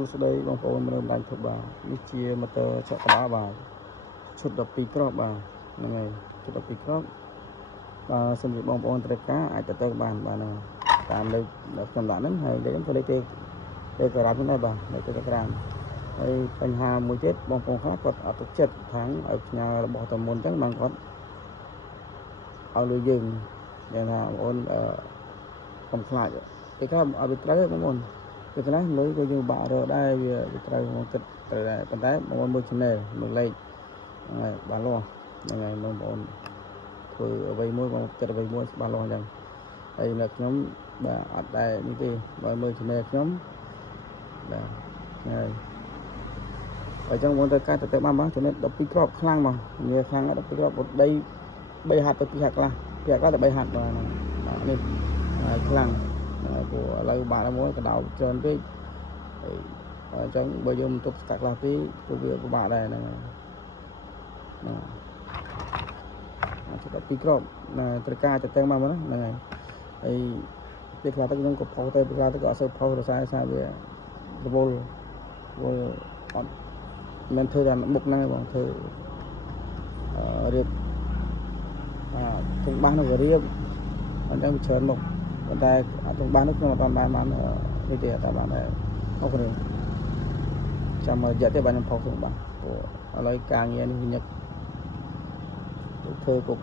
សួស្តីបងប្អូនមើលបានគ្រប់បាទនេះជាម៉ូទ័រឆក់ក្បាលបាទឈុត12គ្រាប់បាទហ្នឹងហើយឈុត12គ្រាប់បាទសូមជម្រាបបងប្អូនត្រូវការអាចទៅបានបាទហ្នឹងតាមលេខខ្ញុំដាក់ហ្នឹងហើយលេខហ្នឹងក៏លេខទៅក្រាមហ្នឹងដែរបាទលេខទៅក្រាមហើយបញ្ហាមួយទៀតបងប្អូនខ្លះគាត់អត់ទុកចិត្តខាងឲ្យផ្ញើរបស់តមុនអញ្ចឹងបានគាត់ឲ្យលុយយើងយ៉ាងថាបងប្អូនកុំខ្លាចពេលខ្លះឲ្យវាត្រូវបងប្អូនពេលខ្លះលុយក៏យើងបាក់រើដែរវាត្រូវមកគិតត្រូវដែរប៉ុន្តែបងប្អូនមើល channel មើលលេខហ្នឹងហើយបានលាស់ហ្នឹងហើយបងប្អូនធ្វើអ្វីមួយបងគិតអ្វីមួយបានលាស់អញ្ចឹងហើយនៅខ្ញុំបាទអត់ដែរនេះទេបើមើល channel ខ្ញុំបាទហ្នឹងហើយអញ្ចឹងបងត្រូវការទៅបានបងចំណេះ12គ្រាប់ខ្លាំងបងនិយាយខ្លាំង12គ្រាប់ពុតដី3ហាត់ទៅ2ហាត់ខ្លះ2ហាត់ខ្លះទៅ3ហាត់បាទនេះខ្លាំងព្រោះឥឡូវបាទមួយកដោច្រើនពេកអញ្ចឹងបើយើងមិនទុកស្កាត់ខ្លះទីគឺវាពិបាកដែរហ្នឹងជិត12គ្រាប់ត្រូវការទៅទាំងមកហ្នឹងហើយហើយពេលខ្លះទៅខ្ញុំក៏ផុសទៅពេលខ្លះទៅក៏អត់សូវផុសដោយសារវារវល់អត់មិនធ្វើតែមុខហ្នឹងបងធ្វើរៀបធុងបាសនោះក៏រៀបអញ្ចឹងវាច្រើនមុខប៉ុន្តែធុងបាសនោះខ្ញុំអត់បាននេះទេអត់បានដែរអូខេចាំមើលរយៈទេបានខ្ញុំផុសធុងបាសព្រោះឥឡូវការងារនេះវាញឹកធ្វើគុក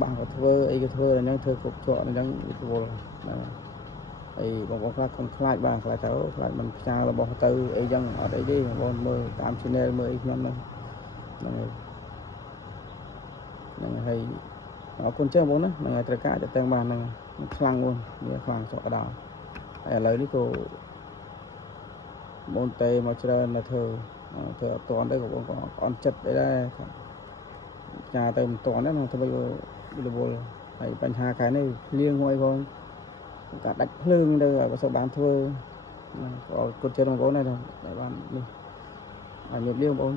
បាសក៏ធ្វើអីក៏ធ្វើអញ្ចឹងធ្វើគុកជក់អញ្ចឹងវារវល់ហ្នឹងហើយបងប្អូនខ្លះកុំខ្លាចបាទខ្លាចទៅខ្លាចមិនផ្ញើរបស់ទៅអីចឹងអត់អីទេបងប្អូនមើលតាម channel មើលអីខ្ញុំហ្នឹងហើយអរគុណចឹងបងណាហ្នឹងហើយត្រូវការទៅទាំងបានហ្នឹងខ្លាំងមួយវាខ្លាំងចកកដោហើយឥឡូវនេះក៏បងតេមកច្រើននៅធ្វើអត់តាន់ទៅក៏បងក៏អន់ចិត្តអីដែរផ្ញើទៅមិនតាន់ទេធ្វើវារវល់ហើយបញ្ហាខែនេះភ្លៀងហួយផងការដាច់ភ្លើងទៅបើសិនបានធ្វើក៏អរគុណចឹងបងប្អូនដែរបាននេះឲ្យមានលៀងបងប្អូន